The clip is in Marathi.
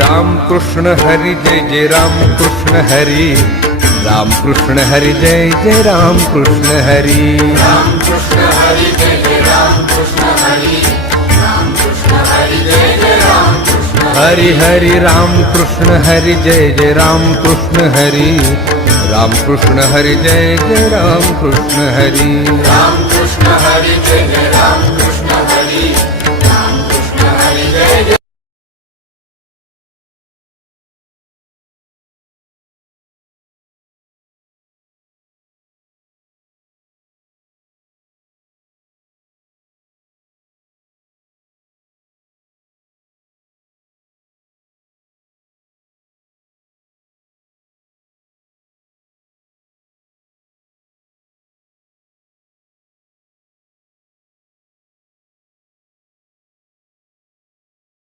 राम कृष्ण हरी जय जय राम कृष्ण हरी, राम कृष्ण हरी जय जय राम कृष्ण हरी, राम कृष्ण हरी जय जय राम कृष्ण हरी, राम कृष्ण हरी जय जय राम कृष्ण हरी हरी राम कृष्ण हरी जय जय राम कृष्ण हरी, राम कृष्ण हरी जय जय राम कृष्ण हरी, राम कृष्ण हरी जय जय राम कृष्ण हरी,